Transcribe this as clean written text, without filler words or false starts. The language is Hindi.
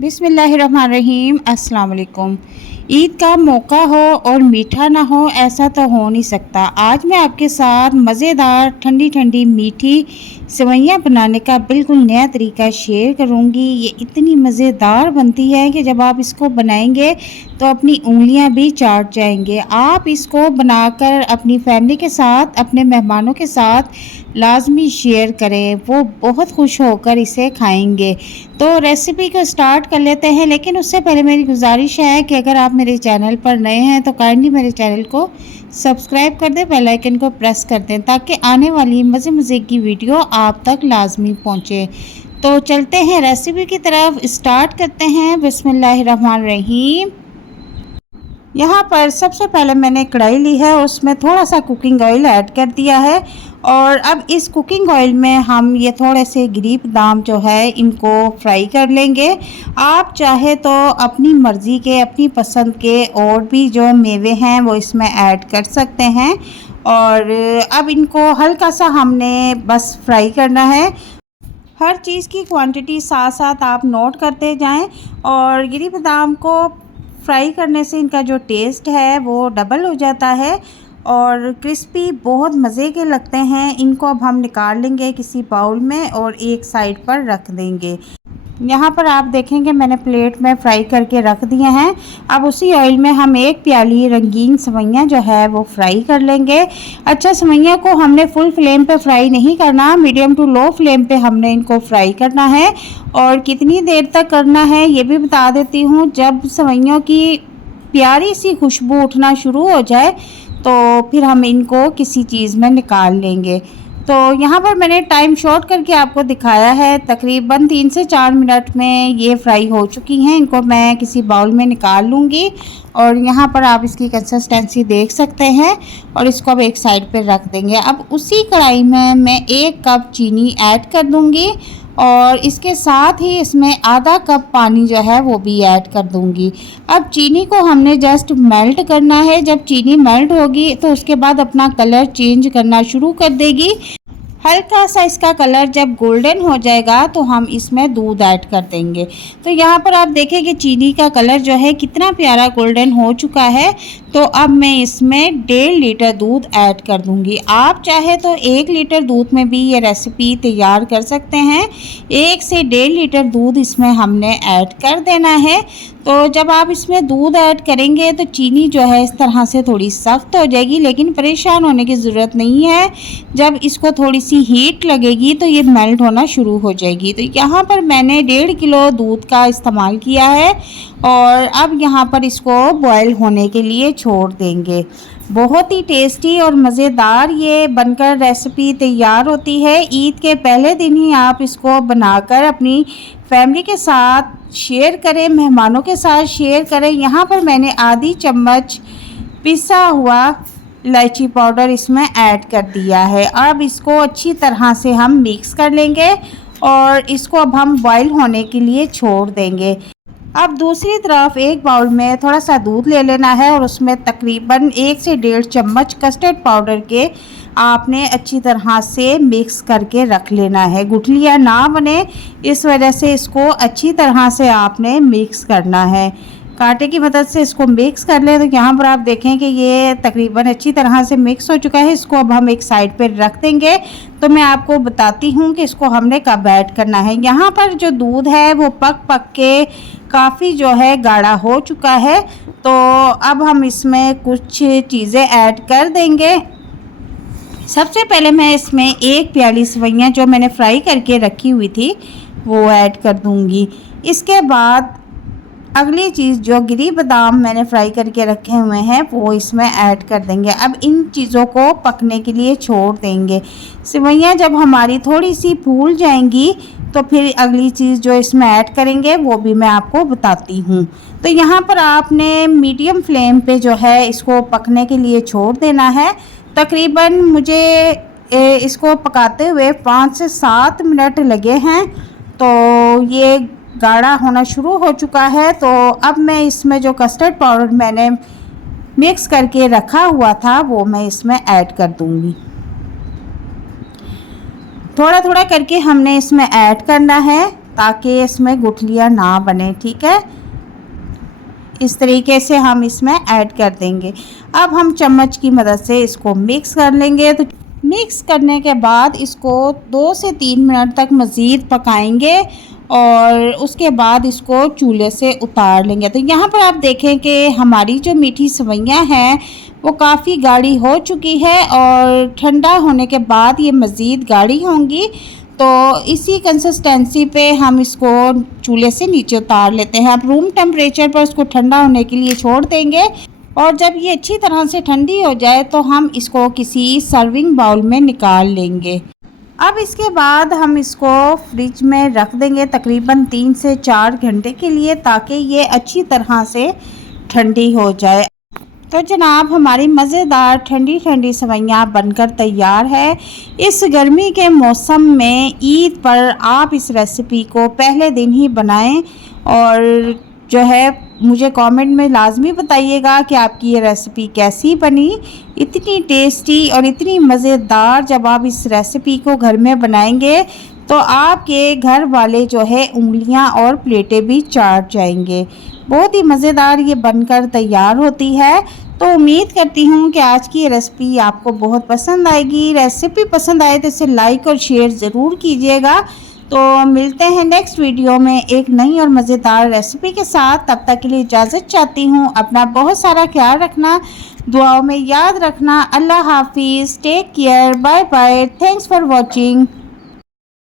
बिस्मिल्लाहिर्रहमानिर्रहीम। अस्सलाम वालेकुम। ईद का मौका हो और मीठा ना हो ऐसा तो हो नहीं सकता। आज मैं आपके साथ मज़ेदार ठंडी ठंडी मीठी सेवइयाँ बनाने का बिल्कुल नया तरीका शेयर करूँगी। ये इतनी मज़ेदार बनती है कि जब आप इसको बनाएंगे तो अपनी उंगलियां भी चाट जाएंगे। आप इसको बनाकर अपनी फैमिली के साथ, अपने मेहमानों के साथ लाजमी शेयर करें, वो बहुत खुश होकर इसे खाएंगे। तो रेसिपी को स्टार्ट कर लेते हैं, लेकिन उससे पहले मेरी गुजारिश है कि अगर आप मेरे चैनल पर नए हैं तो काइंडली मेरे चैनल को सब्सक्राइब कर दें, बेल आइकन को प्रेस कर दें ताकि आने वाली मज़े मज़े की वीडियो आप तक लाजमी पहुँचे। तो चलते हैं रेसिपी की तरफ, स्टार्ट करते हैं। बिस्मिल्लाहिर्रहमानिर्रहीम। यहाँ पर सबसे पहले मैंने कढ़ाई ली है, उसमें थोड़ा सा कुकिंग ऑयल ऐड कर दिया है और अब इस कुकिंग ऑयल में हम ये थोड़े से गिरी बादाम जो है इनको फ्राई कर लेंगे। आप चाहे तो अपनी मर्ज़ी के, अपनी पसंद के और भी जो मेवे हैं वो इसमें ऐड कर सकते हैं। और अब इनको हल्का सा हमने बस फ्राई करना है। हर चीज़ की क्वांटिटी साथ साथ आप नोट करते जाएं और गिरी बादाम को फ्राई करने से इनका जो टेस्ट है वो डबल हो जाता है और क्रिस्पी बहुत मज़े के लगते हैं। इनको अब हम निकाल लेंगे किसी बाउल में और एक साइड पर रख देंगे। यहाँ पर आप देखेंगे मैंने प्लेट में फ्राई करके रख दिए हैं। अब उसी ऑयल में हम एक प्याली रंगीन सेवइयाँ जो है वो फ्राई कर लेंगे। अच्छा, सेवइयाँ को हमने फुल फ्लेम पे फ्राई नहीं करना, मीडियम टू लो फ्लेम पे हमने इनको फ्राई करना है। और कितनी देर तक करना है ये भी बता देती हूँ। जब सेवइयों की प्यारी सी खुशबू उठना शुरू हो जाए तो फिर हम इनको किसी चीज़ में निकाल लेंगे। तो यहाँ पर मैंने टाइम शॉर्ट करके आपको दिखाया है, तकरीबन 3 से 4 मिनट में ये फ्राई हो चुकी हैं। इनको मैं किसी बाउल में निकाल लूँगी और यहाँ पर आप इसकी कंसिस्टेंसी देख सकते हैं और इसको अब एक साइड पे रख देंगे। अब उसी कढ़ाई में मैं 1 कप चीनी ऐड कर दूँगी और इसके साथ ही इसमें आधा कप पानी जो है वो भी ऐड कर दूंगी। अब चीनी को हमने जस्ट मेल्ट करना है। जब चीनी मेल्ट होगी तो उसके बाद अपना कलर चेंज करना शुरू कर देगी। हल्का सा इसका कलर जब गोल्डन हो जाएगा तो हम इसमें दूध ऐड कर देंगे। तो यहाँ पर आप देखें कि चीनी का कलर जो है कितना प्यारा गोल्डन हो चुका है। तो अब मैं इसमें 1.5 लीटर दूध ऐड कर दूंगी। आप चाहे तो 1 लीटर दूध में भी ये रेसिपी तैयार कर सकते हैं। 1 से 1.5 लीटर दूध इसमें हमने ऐड कर देना है। तो जब आप इसमें दूध ऐड करेंगे तो चीनी जो है इस तरह से थोड़ी सख्त हो जाएगी, लेकिन परेशान होने की ज़रूरत नहीं है। जब इसको थोड़ी सी हीट लगेगी तो ये मेल्ट होना शुरू हो जाएगी। तो यहाँ पर मैंने 1.5 किलो दूध का इस्तेमाल किया है और अब यहाँ पर इसको बॉयल होने के लिए छोड़ देंगे। बहुत ही टेस्टी और मज़ेदार ये बनकर रेसिपी तैयार होती है। ईद के पहले दिन ही आप इसको बनाकर अपनी फैमिली के साथ शेयर करें, मेहमानों के साथ शेयर करें। यहाँ पर मैंने आधी चम्मच पिसा हुआ इलायची पाउडर इसमें ऐड कर दिया है। अब इसको अच्छी तरह से हम मिक्स कर लेंगे और इसको अब हम बॉईल होने के लिए छोड़ देंगे। अब दूसरी तरफ एक बाउल में थोड़ा सा दूध ले लेना है और उसमें तकरीबन 1 से 1.5 चम्मच कस्टर्ड पाउडर के आपने अच्छी तरह से मिक्स करके रख लेना है। गुठलियाँ ना बने, इस वजह से इसको अच्छी तरह से आपने मिक्स करना है। कांटे की मदद से इसको मिक्स कर लें। तो यहाँ पर आप देखें कि ये तकरीबन अच्छी तरह से मिक्स हो चुका है। इसको अब हम एक साइड पर रख देंगे। तो मैं आपको बताती हूँ कि इसको हमने कब ऐड करना है। यहाँ पर जो दूध है वो पक के काफ़ी जो है गाढ़ा हो चुका है। तो अब हम इसमें कुछ चीज़ें ऐड कर देंगे। सबसे पहले मैं इसमें 1 प्याली सेवइयाँ जो मैंने फ्राई करके रखी हुई थी वो ऐड कर दूँगी। इसके बाद अगली चीज़ जो गिरी बादाम मैंने फ्राई करके रखे हुए हैं वो इसमें ऐड कर देंगे। अब इन चीज़ों को पकने के लिए छोड़ देंगे। सेवइयाँ जब हमारी थोड़ी सी फूल जाएंगी तो फिर अगली चीज़ जो इसमें ऐड करेंगे वो भी मैं आपको बताती हूँ। तो यहाँ पर आपने मीडियम फ्लेम पे जो है इसको पकने के लिए छोड़ देना है। तकरीबन मुझे इसको पकाते हुए 5 से 7 मिनट लगे हैं। तो ये गाढ़ा होना शुरू हो चुका है। तो अब मैं इसमें जो कस्टर्ड पाउडर मैंने मिक्स करके रखा हुआ था वो मैं इसमें ऐड कर दूंगी। थोड़ा थोड़ा करके हमने इसमें ऐड करना है। ताकि इसमें गुठलियाँ ना बने। ठीक है, इस तरीके से हम इसमें ऐड कर देंगे। अब हम चम्मच की मदद से इसको मिक्स कर लेंगे। तो मिक्स करने के बाद इसको 2 से 3 मिनट तक मज़ीद पकाएंगे और उसके बाद इसको चूल्हे से उतार लेंगे। तो यहाँ पर आप देखें कि हमारी जो मीठी सेवइयाँ हैं वो काफ़ी गाढ़ी हो चुकी है और ठंडा होने के बाद ये मज़ीद गाढ़ी होंगी। तो इसी कंसिस्टेंसी पे हम इसको चूल्हे से नीचे उतार लेते हैं। अब रूम टेम्परेचर पर इसको ठंडा होने के लिए छोड़ देंगे और जब ये अच्छी तरह से ठंडी हो जाए तो हम इसको किसी सर्विंग बाउल में निकाल लेंगे। अब इसके बाद हम इसको फ्रिज में रख देंगे तकरीबन 3 से 4 घंटे के लिए, ताकि ये अच्छी तरह से ठंडी हो जाए। तो जनाब, हमारी मज़ेदार ठंडी ठंडी सेवइयाँ बनकर तैयार है। इस गर्मी के मौसम में ईद पर आप इस रेसिपी को पहले दिन ही बनाएं और जो है मुझे कमेंट में लाजमी बताइएगा कि आपकी ये रेसिपी कैसी बनी। इतनी टेस्टी और इतनी मज़ेदार जब आप इस रेसिपी को घर में बनाएंगे तो आपके घर वाले जो है उंगलियां और प्लेटें भी चाट जाएंगे। बहुत ही मज़ेदार ये बनकर तैयार होती है। तो उम्मीद करती हूँ कि आज की ये रेसिपी आपको बहुत पसंद आएगी। रेसिपी पसंद आए तो इसे लाइक और शेयर ज़रूर कीजिएगा। तो मिलते हैं नेक्स्ट वीडियो में एक नई और मज़ेदार रेसिपी के साथ। तब तक के लिए इजाज़त चाहती हूँ। अपना बहुत सारा ख्याल रखना, दुआओं में याद रखना। अल्लाह हाफिज़, take care, bye bye, thanks for watching.